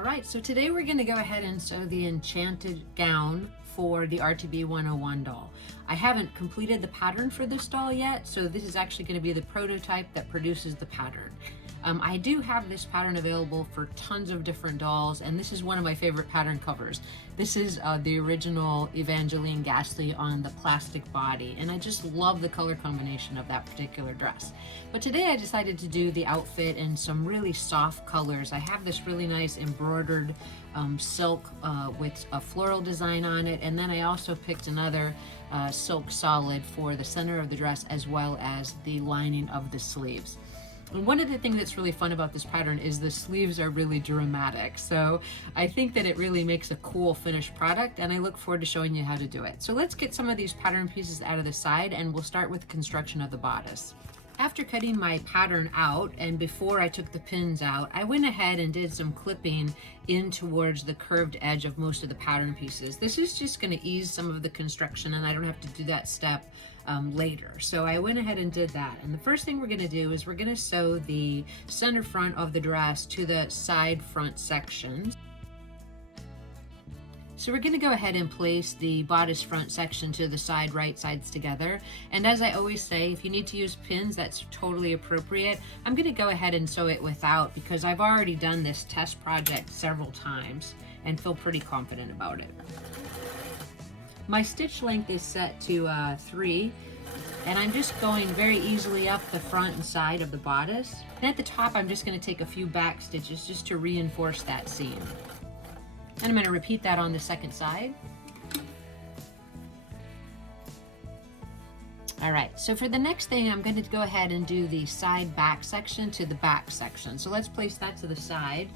All right, so today we're going to go ahead and sew the Enchanted gown for the RTB 101 doll. I haven't completed the pattern for this doll yet, so this is actually going to be the prototype that produces the pattern. I do have this pattern available for tons of different dolls, and this is one of my favorite pattern covers. This is the original Evangeline Ghastly on the plastic body, and I just love the color combination of that particular dress. But today I decided to do the outfit in some really soft colors. I have this really nice embroidered silk with a floral design on it, and then I also picked another silk solid for the center of the dress as well as the lining of the sleeves. And one of the things that's really fun about this pattern is the sleeves are really dramatic. So I think that it really makes a cool finished product, and I look forward to showing you how to do it. So let's get some of these pattern pieces out of the side, and we'll start with the construction of the bodice. After cutting my pattern out and before I took the pins out, I went ahead and did some clipping in towards the curved edge of most of the pattern pieces. This is just going to ease some of the construction, and I don't have to do that step later. So I went ahead and did that. And the first thing we're going to do is we're going to sew the center front of the dress to the side front sections. So we're going to go ahead and place the bodice front section to the side right sides together. And as I always say, if you need to use pins, that's totally appropriate. I'm going to go ahead and sew it without because I've already done this test project several times and feel pretty confident about it. My stitch length is set to 3, and I'm just going very easily up the front and side of the bodice. And at the top, I'm just going to take a few back stitches just to reinforce that seam. And I'm going to repeat that on the second side. All right, so for the next thing, I'm going to go ahead and do the side back section to the back section. So let's place that to the side.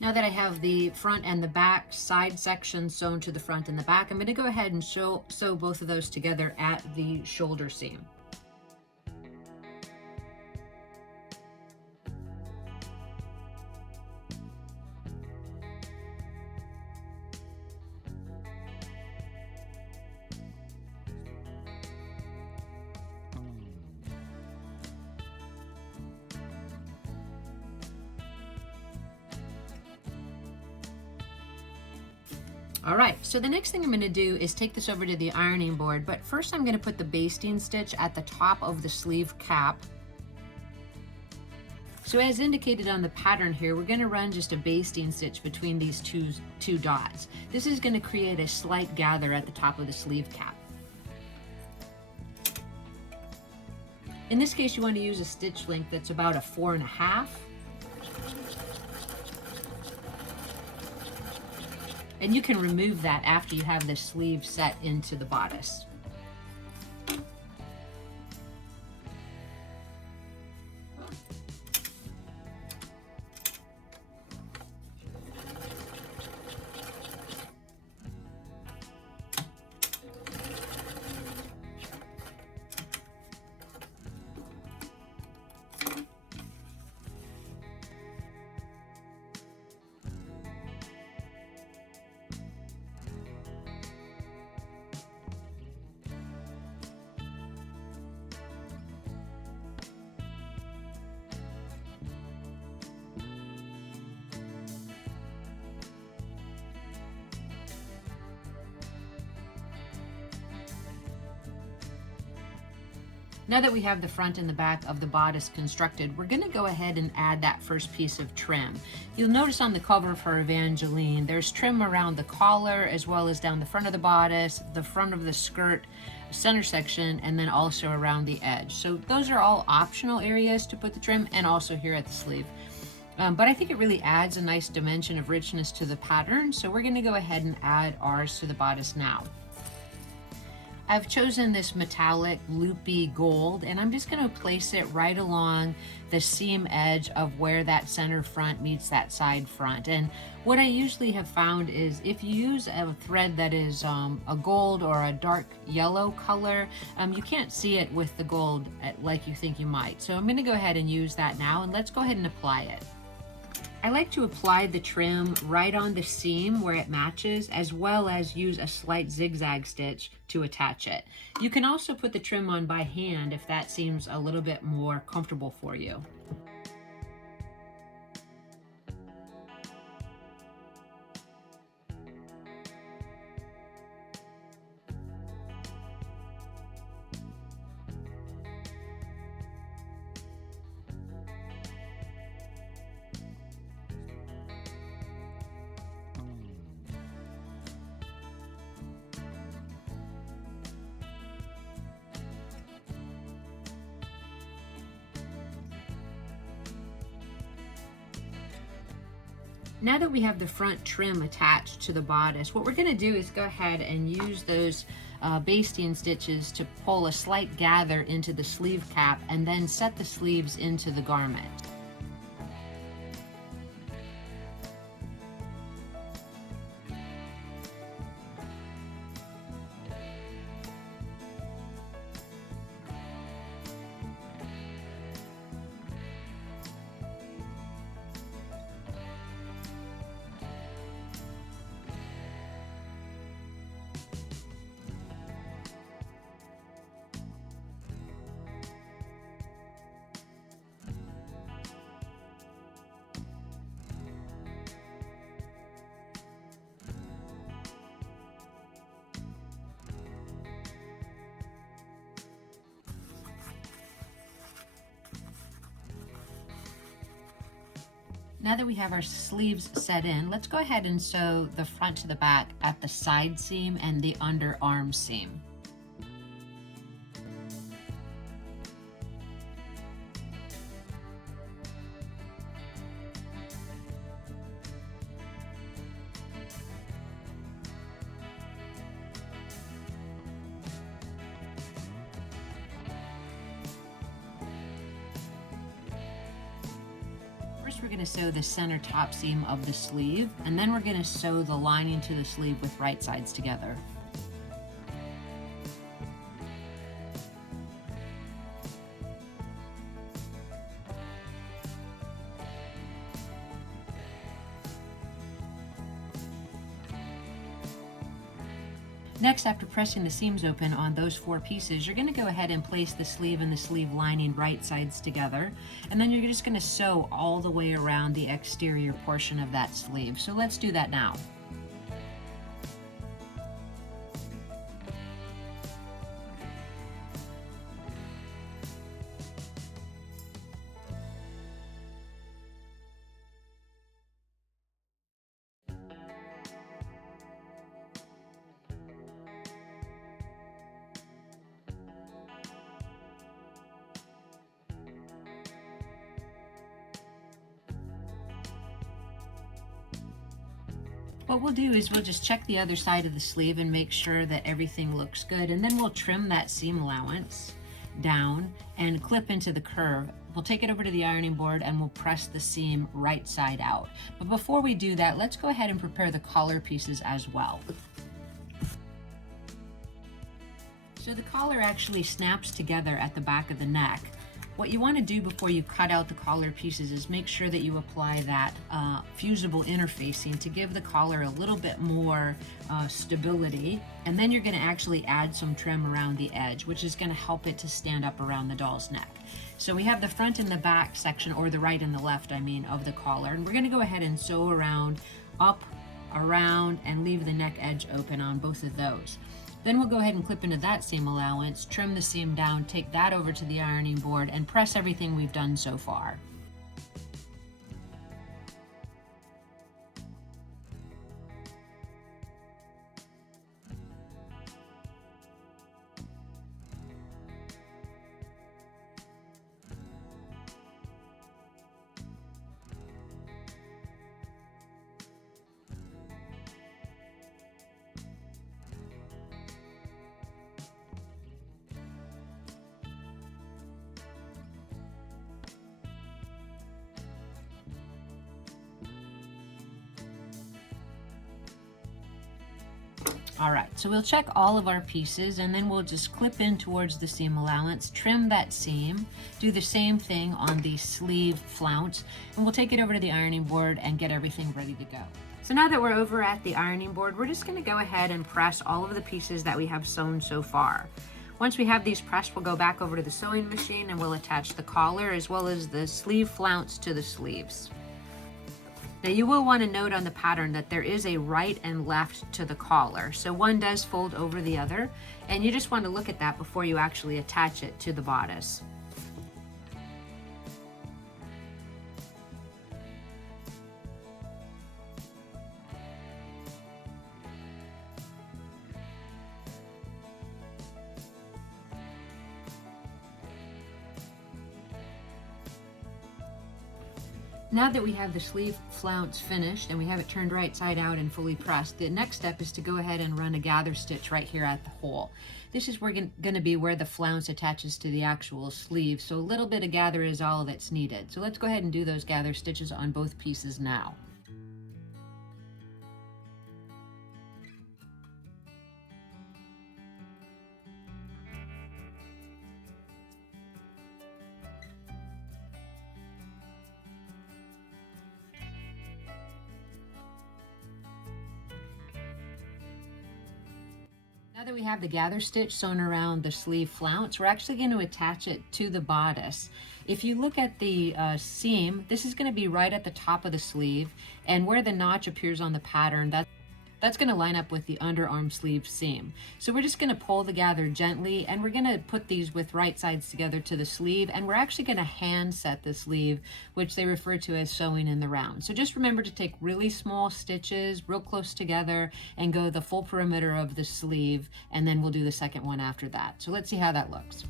Now that I have the front and the back side section sewn to the front and the back, I'm going to go ahead and sew both of those together at the shoulder seam. All right, so the next thing I'm going to do is take this over to the ironing board, but first I'm going to put the basting stitch at the top of the sleeve cap. So as indicated on the pattern here, we're going to run just a basting stitch between these two dots. This is going to create a slight gather at the top of the sleeve cap. In this case, you want to use a stitch length that's about a 4.5. And you can remove that after you have the sleeve set into the bodice. Now that we have the front and the back of the bodice constructed, we're going to go ahead and add that first piece of trim. You'll notice on the cover for Evangeline, there's trim around the collar as well as down the front of the bodice, the front of the skirt, center section, and then also around the edge. So those are all optional areas to put the trim, and also here at the sleeve. But I think it really adds a nice dimension of richness to the pattern, so we're going to go ahead and add ours to the bodice now. I've chosen this metallic loopy gold, and I'm just going to place it right along the seam edge of where that center front meets that side front. And what I usually have found is if you use a thread that is a gold or a dark yellow color, you can't see it with the gold like you think you might. So I'm going to go ahead and use that now, and let's go ahead and apply it. I like to apply the trim right on the seam where it matches, as well as use a slight zigzag stitch to attach it. You can also put the trim on by hand if that seems a little bit more comfortable for you. Now that we have the front trim attached to the bodice, what we're going to do is go ahead and use those basting stitches to pull a slight gather into the sleeve cap and then set the sleeves into the garment. Now that we have our sleeves set in, let's go ahead and sew the front to the back at the side seam and the underarm seam. We're going to sew the center top seam of the sleeve, and then we're going to sew the lining to the sleeve with right sides together. Next, after pressing the seams open on those 4 pieces, you're going to go ahead and place the sleeve and the sleeve lining right sides together, and then you're just going to sew all the way around the exterior portion of that sleeve. So let's do that now. What we'll do is we'll just check the other side of the sleeve and make sure that everything looks good, and then we'll trim that seam allowance down and clip into the curve. We'll take it over to the ironing board and we'll press the seam right side out. But before we do that, let's go ahead and prepare the collar pieces as well. So the collar actually snaps together at the back of the neck. What you want to do before you cut out the collar pieces is make sure that you apply that fusible interfacing to give the collar a little bit more stability, and then you're going to actually add some trim around the edge, which is going to help it to stand up around the doll's neck. So we have the front and the back section, or the right and the left, I mean, of the collar, and we're going to go ahead and sew around, up, around, and leave the neck edge open on both of those. Then we'll go ahead and clip into that seam allowance, trim the seam down, take that over to the ironing board, and press everything we've done so far. All right, so we'll check all of our pieces and then we'll just clip in towards the seam allowance, trim that seam, do the same thing on the sleeve flounce, and we'll take it over to the ironing board and get everything ready to go. So now that we're over at the ironing board, we're just gonna go ahead and press all of the pieces that we have sewn so far. Once we have these pressed, we'll go back over to the sewing machine and we'll attach the collar as well as the sleeve flounce to the sleeves. Now you will want to note on the pattern that there is a right and left to the collar. So one does fold over the other, and you just want to look at that before you actually attach it to the bodice. Now that we have the sleeve flounce finished and we have it turned right side out and fully pressed, the next step is to go ahead and run a gather stitch right here at the hole. This is going to be where the flounce attaches to the actual sleeve, so a little bit of gather is all that's needed. So let's go ahead and do those gather stitches on both pieces now. Now that we have the gather stitch sewn around the sleeve flounce, we're actually going to attach it to the bodice. If you look at the seam, this is going to be right at the top of the sleeve, and where the notch appears on the pattern, that's going to line up with the underarm sleeve seam. So we're just going to pull the gather gently, and we're going to put these with right sides together to the sleeve, and we're actually going to hand set the sleeve, which they refer to as sewing in the round. So just remember to take really small stitches real close together and go the full perimeter of the sleeve, and then we'll do the second one after that. So let's see how that looks.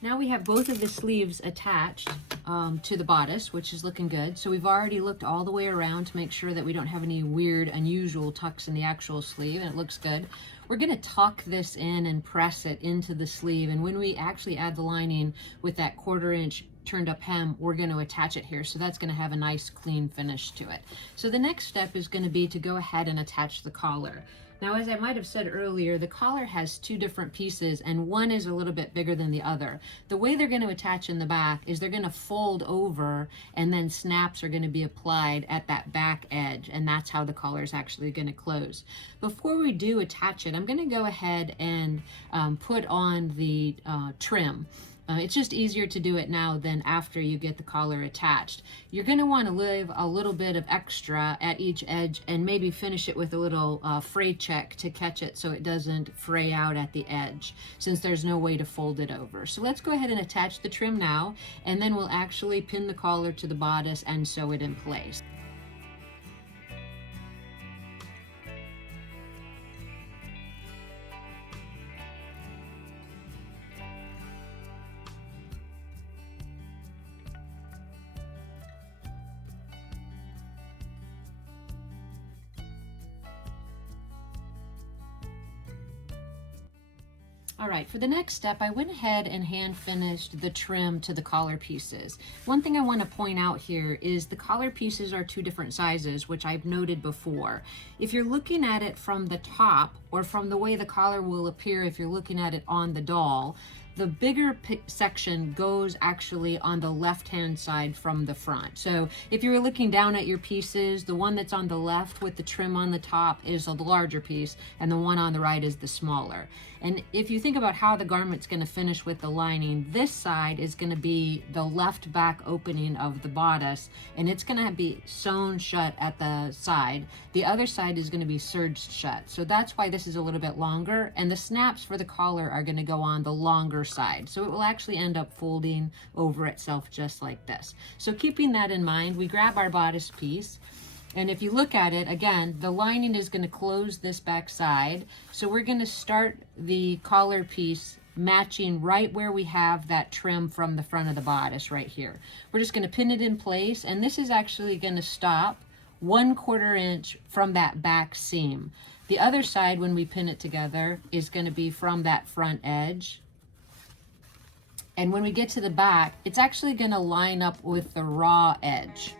Now we have both of the sleeves attached to the bodice, which is looking good. So we've already looked all the way around to make sure that we don't have any weird, unusual tucks in the actual sleeve, and it looks good. We're going to tuck this in and press it into the sleeve, and when we actually add the lining with that 1/4 inch turned up hem, we're going to attach it here. So that's going to have a nice clean finish to it. So the next step is going to be to go ahead and attach the collar. Now, as I might have said earlier, the collar has 2 different pieces and one is a little bit bigger than the other. The way they're going to attach in the back is they're going to fold over and then snaps are going to be applied at that back edge, and that's how the collar is actually going to close. Before we do attach it, I'm going to go ahead and put on the trim. It's just easier to do it now than after you get the collar attached. You're going to want to leave a little bit of extra at each edge and maybe finish it with a little fray check to catch it so it doesn't fray out at the edge, since there's no way to fold it over. So let's go ahead and attach the trim now, and then we'll actually pin the collar to the bodice and sew it in place. All right, for the next step, I went ahead and hand finished the trim to the collar pieces. One thing I want to point out here is the collar pieces are 2 different sizes, which I've noted before. If you're looking at it from the top, or from the way the collar will appear if you're looking at it on the doll, the bigger section goes actually on the left-hand side from the front. So if you were looking down at your pieces, the one that's on the left with the trim on the top is the larger piece, and the one on the right is the smaller. And if you think about how the garment's going to finish with the lining, this side is going to be the left back opening of the bodice, and it's going to be sewn shut at the side. The other side is going to be serged shut. So that's why this is a little bit longer, and the snaps for the collar are going to go on the longer side. So it will actually end up folding over itself just like this. So keeping that in mind, we grab our bodice piece. And if you look at it, again, the lining is going to close this back side. So we're going to start the collar piece matching right where we have that trim from the front of the bodice right here. We're just going to pin it in place, and this is actually going to stop 1/4 inch from that back seam. The other side, when we pin it together, is going to be from that front edge. And when we get to the back, it's actually going to line up with the raw edge.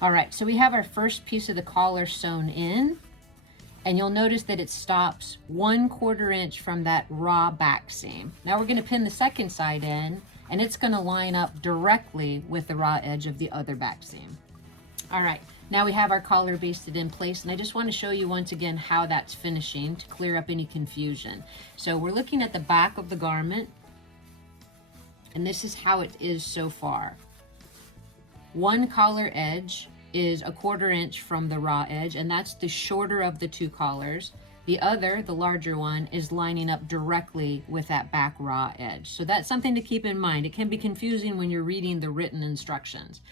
All right, so we have our first piece of the collar sewn in, and you'll notice that it stops 1/4 inch from that raw back seam. Now we're going to pin the second side in, and it's going to line up directly with the raw edge of the other back seam. All right, now we have our collar basted in place, and I just want to show you once again how that's finishing to clear up any confusion. So we're looking at the back of the garment, and this is how it is so far. One collar edge is 1/4 inch from the raw edge, and that's the shorter of the two collars. The other, the larger one, is lining up directly with that back raw edge. So that's something to keep in mind. It can be confusing when you're reading the written instructions.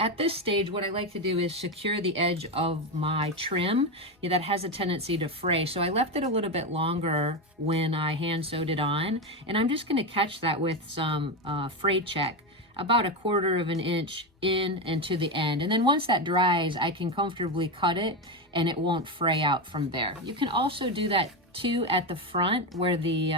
At this stage, what I like to do is secure the edge of my trim. That has a tendency to fray. So I left it a little bit longer when I hand sewed it on, and I'm just going to catch that with some fray check, about 1/4 inch in and to the end. And then once that dries, I can comfortably cut it and it won't fray out from there. You can also do that too at the front where the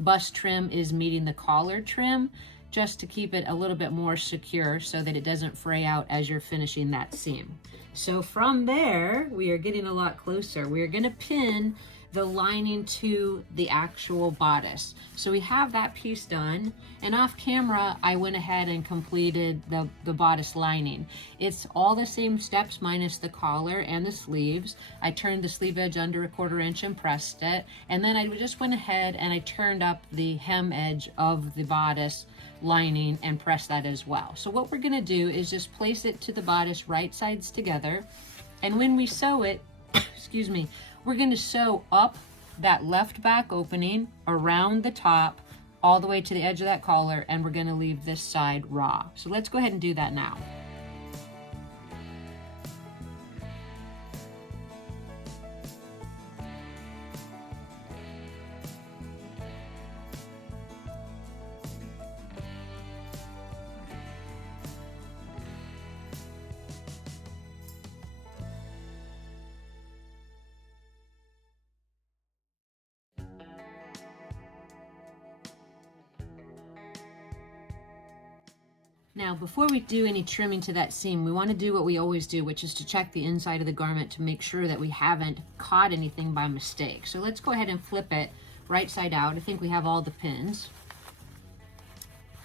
bust trim is meeting the collar trim, just to keep it a little bit more secure so that it doesn't fray out as you're finishing that seam. So from there, we are getting a lot closer. We are going to pin the lining to the actual bodice. So we have that piece done, and off camera I went ahead and completed the bodice lining. It's all the same steps minus the collar and the sleeves. I turned the sleeve edge under 1/4 inch and pressed it, and then I just went ahead and I turned up the hem edge of the bodice lining and pressed that as well. So what we're going to do is just place it to the bodice right sides together, and when we sew it, excuse me, we're going to sew up that left back opening around the top all the way to the edge of that collar, and we're going to leave this side raw. So let's go ahead and do that now. Now, before we do any trimming to that seam, we want to do what we always do, which is to check the inside of the garment to make sure that we haven't caught anything by mistake. So let's go ahead and flip it right side out. I think we have all the pins.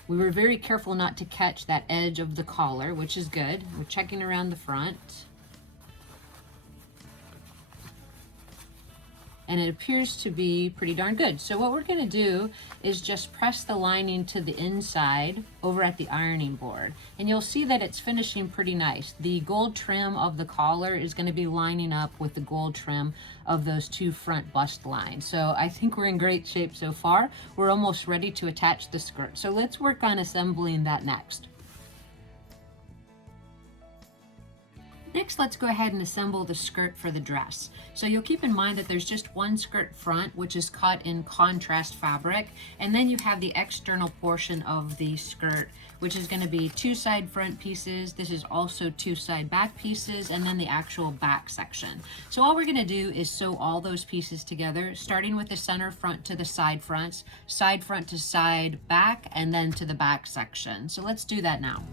We were very careful not to catch that edge of the collar, which is good. We're checking around the front. And it appears to be pretty darn good. So what we're going to do is just press the lining to the inside over at the ironing board, and you'll see that it's finishing pretty nice. The gold trim of the collar is going to be lining up with the gold trim of those two front bust lines. So I think we're in great shape so far. We're almost ready to attach the skirt. So let's work on assembling that next. Next, let's go ahead and assemble the skirt for the dress. So you'll keep in mind that there's just one skirt front, which is cut in contrast fabric, and then you have the external portion of the skirt, which is going to be 2 side front pieces. This is also 2 side back pieces, and then the actual back section. So all we're going to do is sew all those pieces together, starting with the center front to the side fronts, side front to side back, and then to the back section. So let's do that now.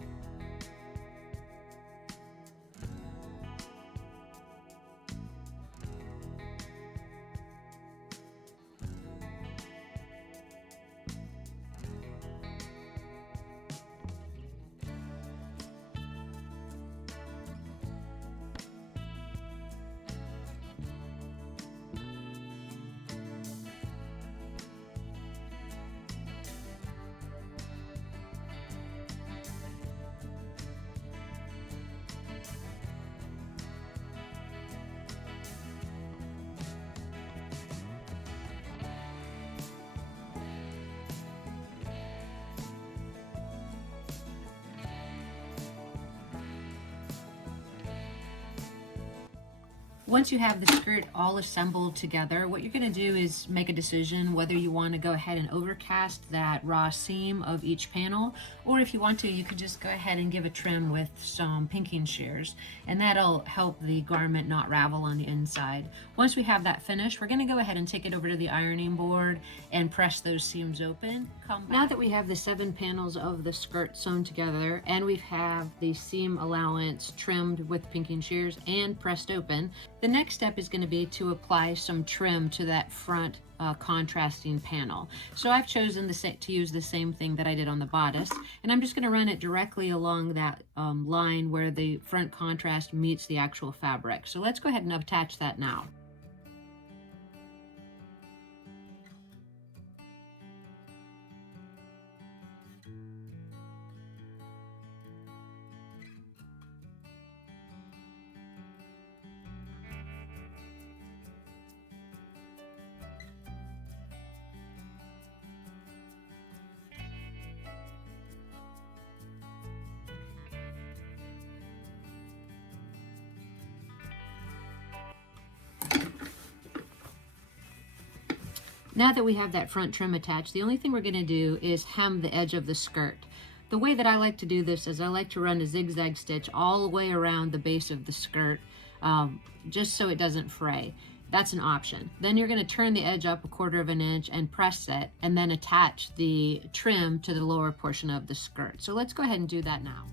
Once you have the skirt all assembled together, what you're going to do is make a decision whether you want to go ahead and overcast that raw seam of each panel, or if you want to, you could just go ahead and give a trim with some pinking shears, and that'll help the garment not ravel on the inside. Once we have that finished, we're going to go ahead and take it over to the ironing board and press those seams open. Now that we have the 7 panels of the skirt sewn together, and we have the seam allowance trimmed with pinking shears and pressed open, the next step is going to be to apply some trim to that front contrasting panel. So I've chosen to use the same thing that I did on the bodice, and I'm just going to run it directly along that line where the front contrast meets the actual fabric. So let's go ahead and attach that now. Now that we have that front trim attached, the only thing we're going to do is hem the edge of the skirt. The way that I like to do this is I like to run a zigzag stitch all the way around the base of the skirt, just so it doesn't fray. That's an option. Then you're going to turn the edge up 1/4 inch and press it, and then attach the trim to the lower portion of the skirt. So let's go ahead and do that now.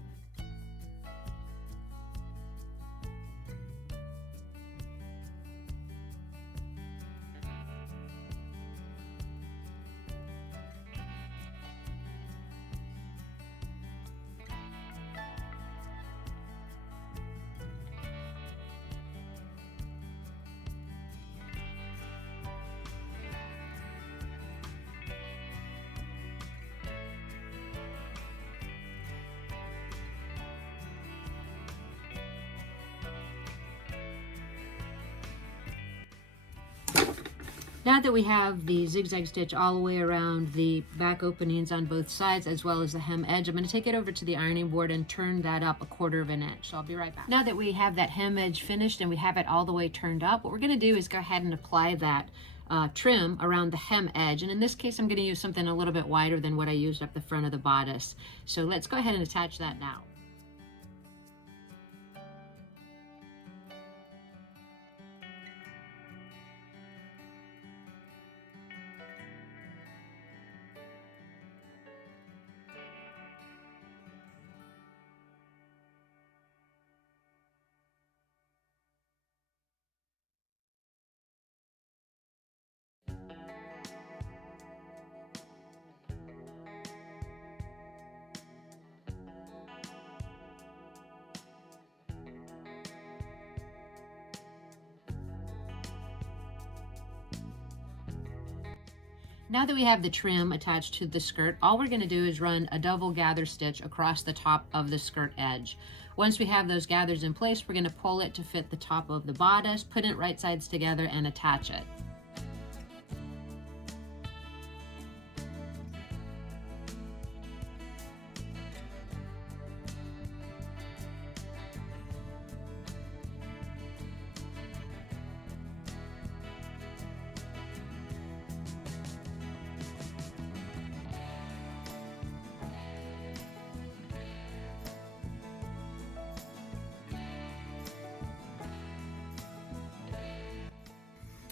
Now that we have the zigzag stitch all the way around the back openings on both sides, as well as the hem edge, I'm going to take it over to the ironing board and turn that up 1/4 inch. So I'll be right back. Now that we have that hem edge finished and we have it all the way turned up, what we're going to do is go ahead and apply that trim around the hem edge. And in this case, I'm going to use something a little bit wider than what I used up the front of the bodice. So let's go ahead and attach that now. Now that we have the trim attached to the skirt, all we're going to do is run a double gather stitch across the top of the skirt edge. Once we have those gathers in place, we're going to pull it to fit the top of the bodice, put it right sides together, and attach it.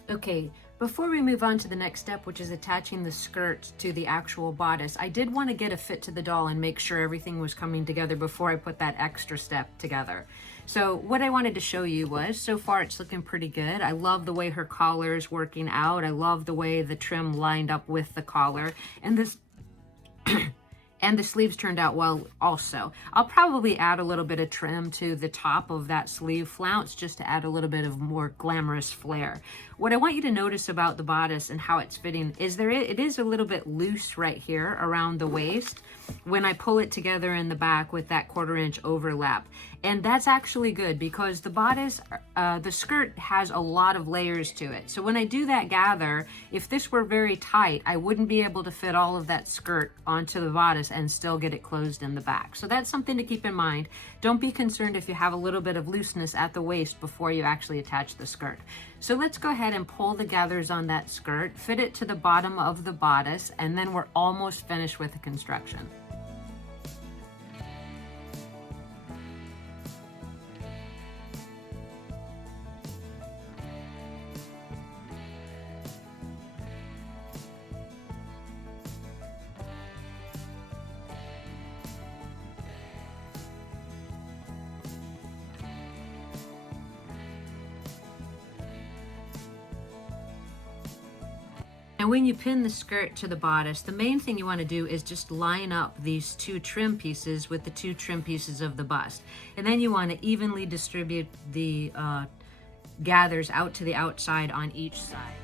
Okay, before we move on to the next step, which is attaching the skirt to the actual bodice, I did want to get a fit to the doll and make sure everything was coming together before I put that extra step together. So what I wanted to show you was, so far it's looking pretty good. I love the way her collar is working out. I love the way the trim lined up with the collar. And this and the sleeves turned out well also. I'll probably add a little bit of trim to the top of that sleeve flounce just to add a little bit of more glamorous flair. What I want you to notice about the bodice and how it's fitting is it is a little bit loose right here around the waist when I pull it together in the back with that 1/4 inch overlap. And that's actually good because the bodice, the skirt has a lot of layers to it. So when I do that gather, if this were very tight, I wouldn't be able to fit all of that skirt onto the bodice and still get it closed in the back. So that's something to keep in mind. Don't be concerned if you have a little bit of looseness at the waist before you actually attach the skirt. So let's go ahead and pull the gathers on that skirt, fit it to the bottom of the bodice, and then we're almost finished with the construction. And when you pin the skirt to the bodice, the main thing you want to do is just line up these 2 trim pieces with the 2 trim pieces of the bust. And then you want to evenly distribute the gathers out to the outside on each side.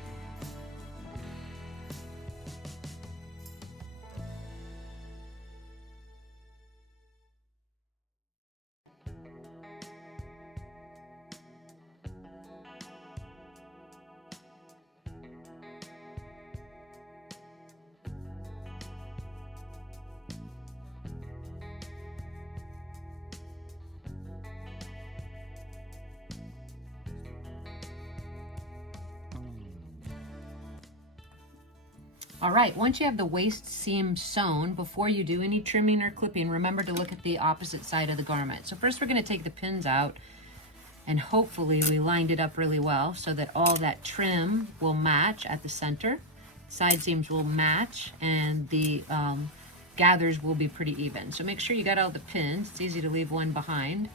All right, once you have the waist seam sewn, before you do any trimming or clipping, remember to look at the opposite side of the garment. So first we're going to take the pins out, and hopefully we lined it up really well so that all that trim will match at the center. Side seams will match, and the gathers will be pretty even. So make sure you got all the pins. It's easy to leave one behind.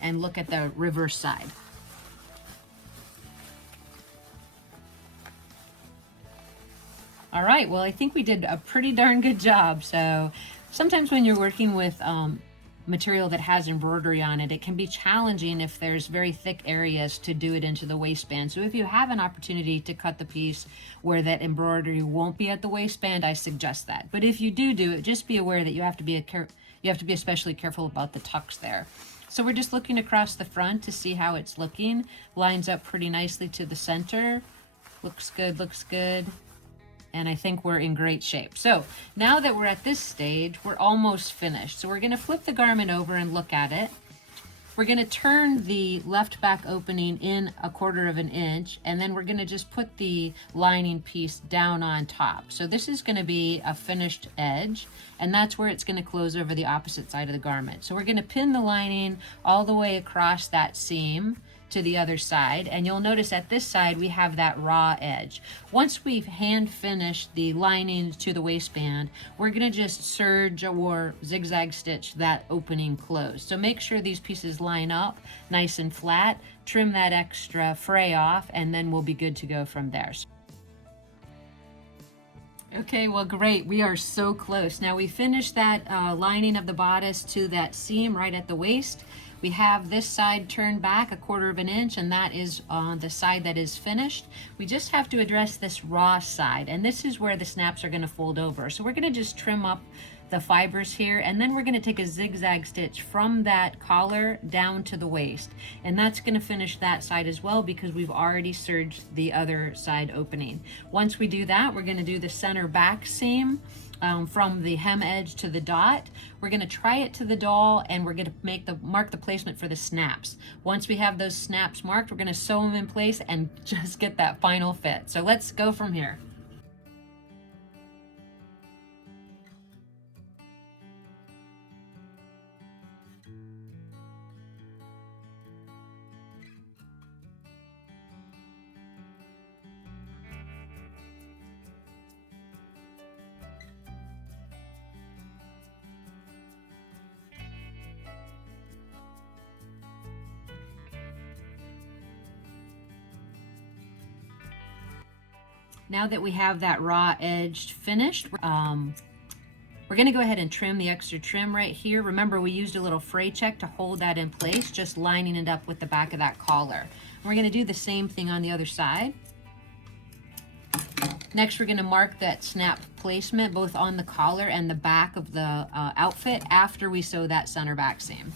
And look at the reverse side. All right, well, I think we did a pretty darn good job. So sometimes when you're working with material that has embroidery on it, it can be challenging if there's very thick areas to do it into the waistband. So if you have an opportunity to cut the piece where that embroidery won't be at the waistband, I suggest that. But if you do it, just be aware that you have to be especially careful about the tucks there. So we're just looking across the front to see how it's looking. Lines up pretty nicely to the center. Looks good, looks good. And I think we're in great shape. So now that we're at this stage, we're almost finished. So we're going to flip the garment over and look at it. We're going to turn the left back opening in 1/4 inch, and then we're going to just put the lining piece down on top. So this is going to be a finished edge, and that's where it's going to close over the opposite side of the garment. So we're going to pin the lining all the way across that seam to the other side, and you'll notice at this side we have that raw edge. Once we've hand finished the lining to the waistband, we're going to just serge or zigzag stitch that opening closed. So make sure these pieces line up nice and flat, trim that extra fray off, and then we'll be good to go from there. Okay, well, great. We are so close. Now we finished that lining of the bodice to that seam right at the waist. We have this side turned back 1/4 inch, and that is on the side that is finished. We just have to address this raw side, and this is where the snaps are going to fold over. So we're going to just trim up the fibers here, and then we're going to take a zigzag stitch from that collar down to the waist, and that's going to finish that side as well because we've already serged the other side opening. Once we do that, we're going to do the center back seam from the hem edge to the dot. We're going to try it to the doll, and we're going to mark the placement for the snaps. Once we have those snaps marked, we're going to sew them in place and just get that final fit. So let's go from here. Now that we have that raw edge finished, we're going to go ahead and trim the extra trim right here. Remember, we used a little fray check to hold that in place, just lining it up with the back of that collar. And we're going to do the same thing on the other side. Next, we're going to mark that snap placement both on the collar and the back of the outfit after we sew that center back seam.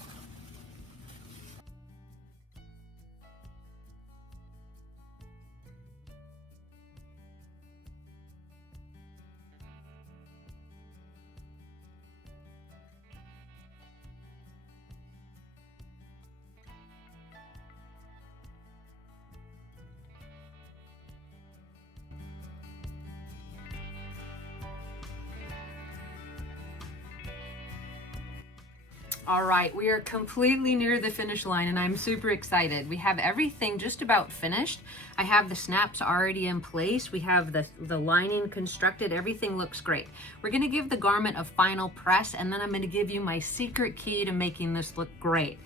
All right, we are completely near the finish line and I'm super excited. We have everything just about finished. I have the snaps already in place. We have the lining constructed. Everything looks great. We're gonna give the garment a final press and then I'm gonna give you my secret key to making this look great.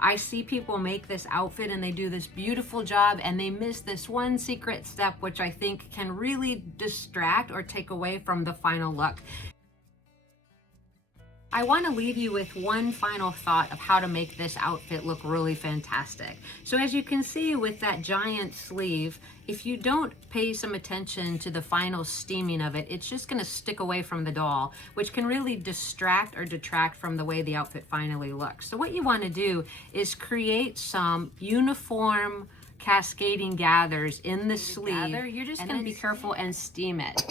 I see people make this outfit and they do this beautiful job and they miss this one secret step, which I think can really distract or take away from the final look. I want to leave you with one final thought of how to make this outfit look really fantastic. So as you can see with that giant sleeve, if you don't pay some attention to the final steaming of it, it's just going to stick away from the doll, which can really distract or detract from the way the outfit finally looks. So what you want to do is create some uniform cascading gathers in the sleeve. You're just going to be careful and steam it.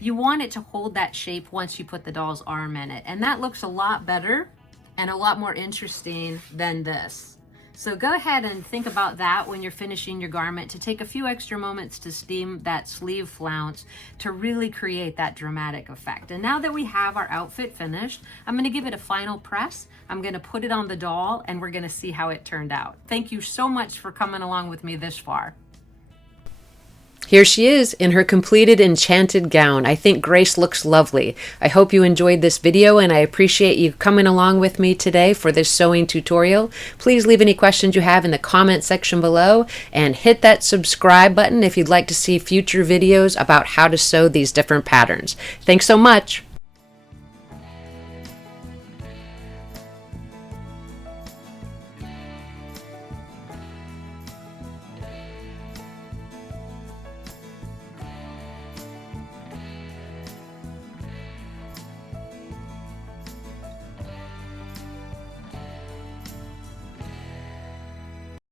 You want it to hold that shape once you put the doll's arm in it. And that looks a lot better and a lot more interesting than this. So go ahead and think about that when you're finishing your garment, to take a few extra moments to steam that sleeve flounce to really create that dramatic effect. And now that we have our outfit finished, I'm gonna give it a final press. I'm gonna put it on the doll and we're gonna see how it turned out. Thank you so much for coming along with me this far. Here she is in her completed enchanted gown. I think Grace looks lovely. I hope you enjoyed this video and I appreciate you coming along with me today for this sewing tutorial. Please leave any questions you have in the comment section below and hit that subscribe button if you'd like to see future videos about how to sew these different patterns. Thanks so much.